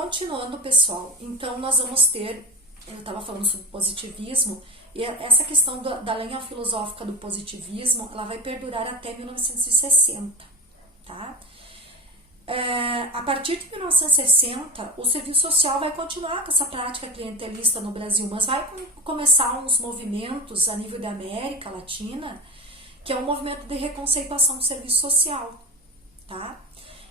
Continuando, pessoal, então nós vamos ter, eu estava falando sobre positivismo, e essa questão da linha filosófica do positivismo, ela vai perdurar até 1960, tá? A partir de 1960, o serviço social vai continuar com essa prática clientelista no Brasil, mas vai começar uns movimentos a nível da América Latina, que é um movimento de reconceituação do serviço social, tá?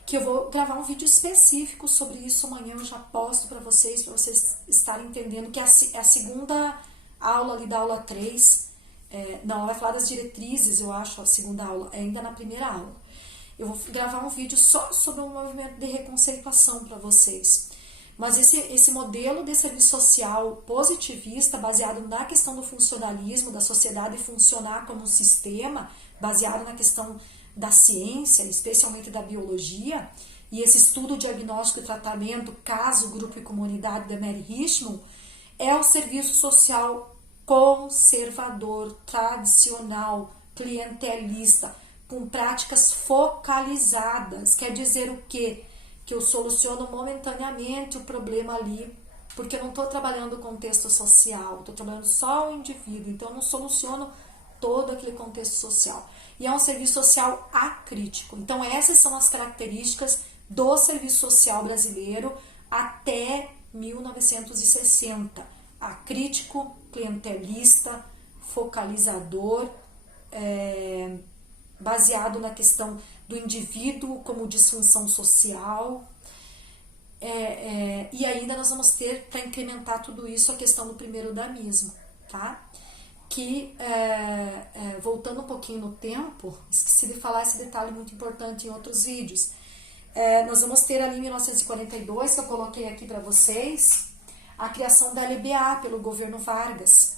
Que eu vou gravar um vídeo específico sobre isso amanhã, eu já posto para vocês estarem entendendo, que é a segunda aula ali da aula 3, não, vai falar das diretrizes, eu acho, a segunda aula, ainda na primeira aula. Eu vou gravar um vídeo só sobre um movimento de reconceituação para vocês. Mas esse modelo de serviço social positivista, baseado na questão do funcionalismo, da sociedade funcionar como um sistema, baseado na questão da ciência, especialmente da biologia, e esse estudo, diagnóstico e tratamento, caso, grupo e comunidade da Mary Richmond, é o serviço social conservador, tradicional, clientelista, com práticas focalizadas. Quer dizer o quê? Que eu soluciono momentaneamente o problema ali, porque eu não estou trabalhando o contexto social, estou trabalhando só o indivíduo, então eu não soluciono todo aquele contexto social. E é um serviço social acrítico. Então essas são as características do serviço social brasileiro até 1960. Acrítico, clientelista, focalizador, baseado na questão do indivíduo como disfunção social, e ainda nós vamos ter, para incrementar tudo isso, a questão do primeiro damismo, tá? Que, voltando um pouquinho no tempo, esqueci de falar esse detalhe muito importante em outros vídeos, nós vamos ter ali em 1942, que eu coloquei aqui para vocês, a criação da LBA pelo governo Vargas.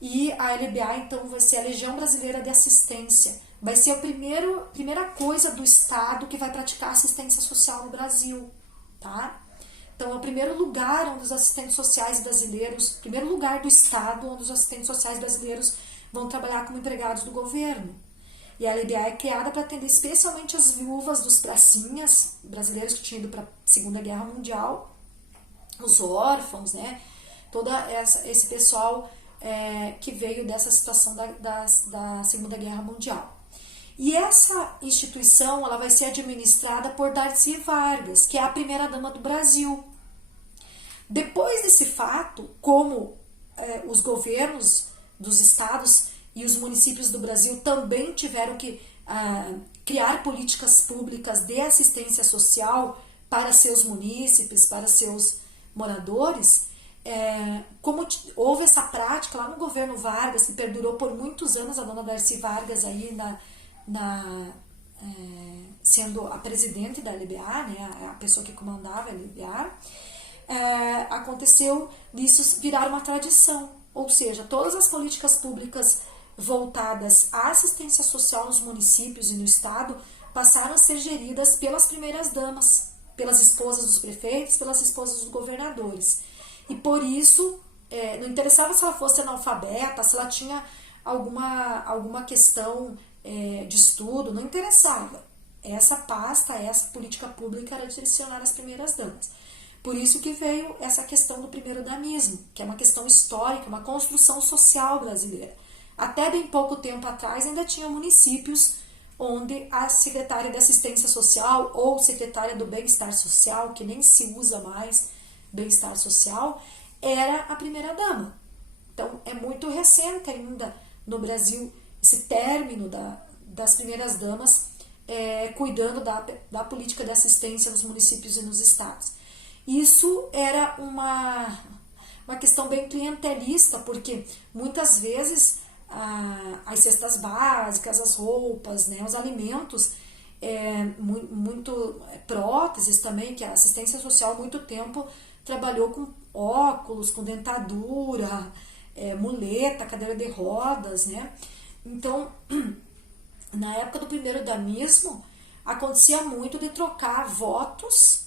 E a LBA, então, vai ser a Legião Brasileira de Assistência. Vai ser a primeira coisa do Estado que vai praticar assistência social no Brasil, tá? Então, é o primeiro lugar onde os assistentes sociais brasileiros, primeiro lugar do Estado onde os assistentes sociais brasileiros vão trabalhar como empregados do governo. E a LBA é criada para atender especialmente as viúvas dos pracinhas brasileiros que tinham ido para a Segunda Guerra Mundial, os órfãos, né? Todo esse pessoal que veio dessa situação da Segunda Guerra Mundial. E essa instituição, ela vai ser administrada por Darcy Vargas, que é a primeira-dama do Brasil. Depois desse fato, como os governos dos estados e os municípios do Brasil também tiveram que criar políticas públicas de assistência social para seus munícipes, para seus moradores, como houve essa prática lá no governo Vargas, que perdurou por muitos anos, a dona Darcy Vargas aí sendo a presidente da LBA, né, a pessoa que comandava a LBA, aconteceu disso virar uma tradição, ou seja, todas as políticas públicas voltadas à assistência social nos municípios e no estado passaram a ser geridas pelas primeiras damas, pelas esposas dos prefeitos, pelas esposas dos governadores. E por isso, não interessava se ela fosse analfabeta, se ela tinha alguma questão de estudo, não interessava. Essa pasta, essa política pública era direcionada às primeiras damas. Por isso que veio essa questão do primeiro damismo, que é uma questão histórica, uma construção social brasileira. Até bem pouco tempo atrás ainda tinha municípios onde a secretária de assistência social ou secretária do bem-estar social, que nem se usa mais bem-estar social, era a primeira-dama. Então, é muito recente ainda no Brasil esse término das primeiras-damas cuidando da política de assistência nos municípios e nos estados. Isso era uma questão bem clientelista, porque muitas vezes as cestas básicas, as roupas, né, os alimentos, próteses também, que a assistência social há muito tempo trabalhou com óculos, com dentadura, muleta, cadeira de rodas, né? Então, na época do primeiro damismo, acontecia muito de trocar votos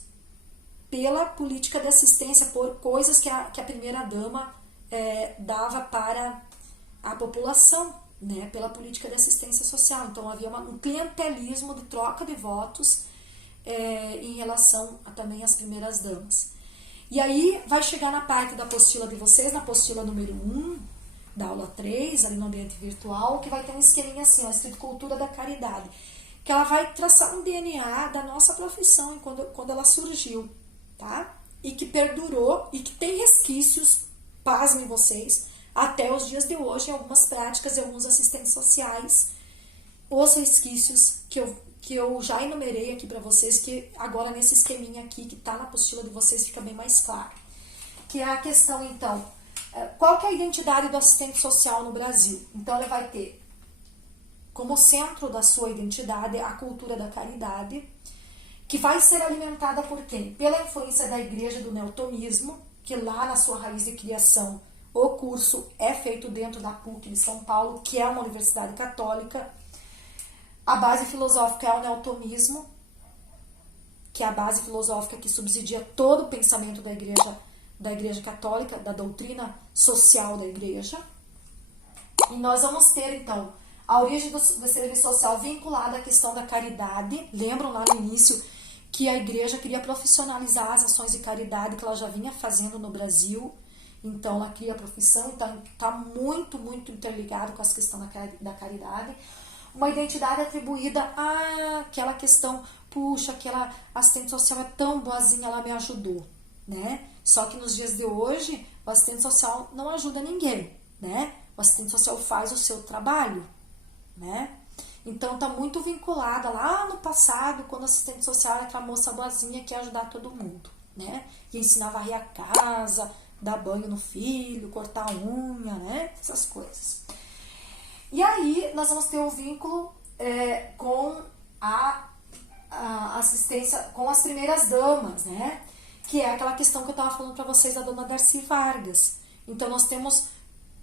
pela política de assistência, por coisas que a primeira-dama dava para a população, né, pela política de assistência social. Então havia um clientelismo de troca de votos em relação também às primeiras damas. E aí vai chegar na parte da apostila de vocês, na apostila número 1, da aula 3, ali no ambiente virtual, que vai ter um esqueminha assim, ó, escrito Cultura da Caridade, que ela vai traçar um DNA da nossa profissão quando ela surgiu, tá? E que perdurou e que tem resquícios, pasmem vocês, até os dias de hoje em algumas práticas e alguns assistentes sociais, os resquícios que eu já enumerei aqui para vocês, que agora nesse esqueminha aqui que tá na apostila de vocês fica bem mais claro. Que é a questão, então, qual que é a identidade do assistente social no Brasil? Então, ele vai ter como centro da sua identidade a cultura da caridade, que vai ser alimentada por quem? Pela influência da igreja do neotomismo, que lá na sua raiz de criação, o curso é feito dentro da PUC de São Paulo, que é uma universidade católica. A base filosófica é o neotomismo, que é a base filosófica que subsidia todo o pensamento da igreja católica, da doutrina social da igreja. E nós vamos ter, então, a origem do serviço social vinculada à questão da caridade. Lembram lá no início que a igreja queria profissionalizar as ações de caridade que ela já vinha fazendo no Brasil. Então, ela cria a profissão, então está muito, muito interligado com essa questão da caridade. Uma identidade atribuída àquela questão, puxa, aquela assistente social é tão boazinha, ela me ajudou, né? Só que nos dias de hoje, o assistente social não ajuda ninguém, né? O assistente social faz o seu trabalho, né? Então, tá muito vinculada lá no passado, quando o assistente social era aquela moça boazinha que ia ajudar todo mundo, né? E ensinava a varrer a casa, dar banho no filho, cortar a unha, né? Essas coisas. E aí, nós vamos ter o vínculo com a assistência, com as primeiras damas, né? Que é aquela questão que eu estava falando para vocês da dona Darcy Vargas. Então, nós temos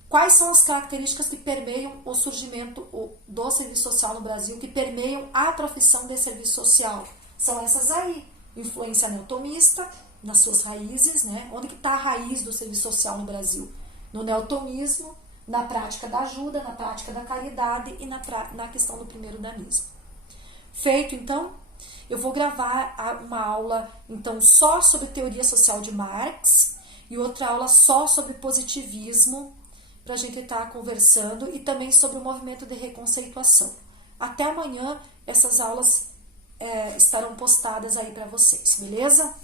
quais são as características que permeiam o surgimento do serviço social no Brasil, que permeiam a profissão de serviço social. São essas aí. Influência neotomista, nas suas raízes, né? Onde que está a raiz do serviço social no Brasil? No neotomismo, na prática da ajuda, na prática da caridade e na questão do primeiro danismo. Feito, então, eu vou gravar uma aula, então, só sobre teoria social de Marx e outra aula só sobre positivismo, para a gente estar conversando, e também sobre o movimento de reconceituação. Até amanhã, essas aulas estarão postadas aí para vocês, beleza?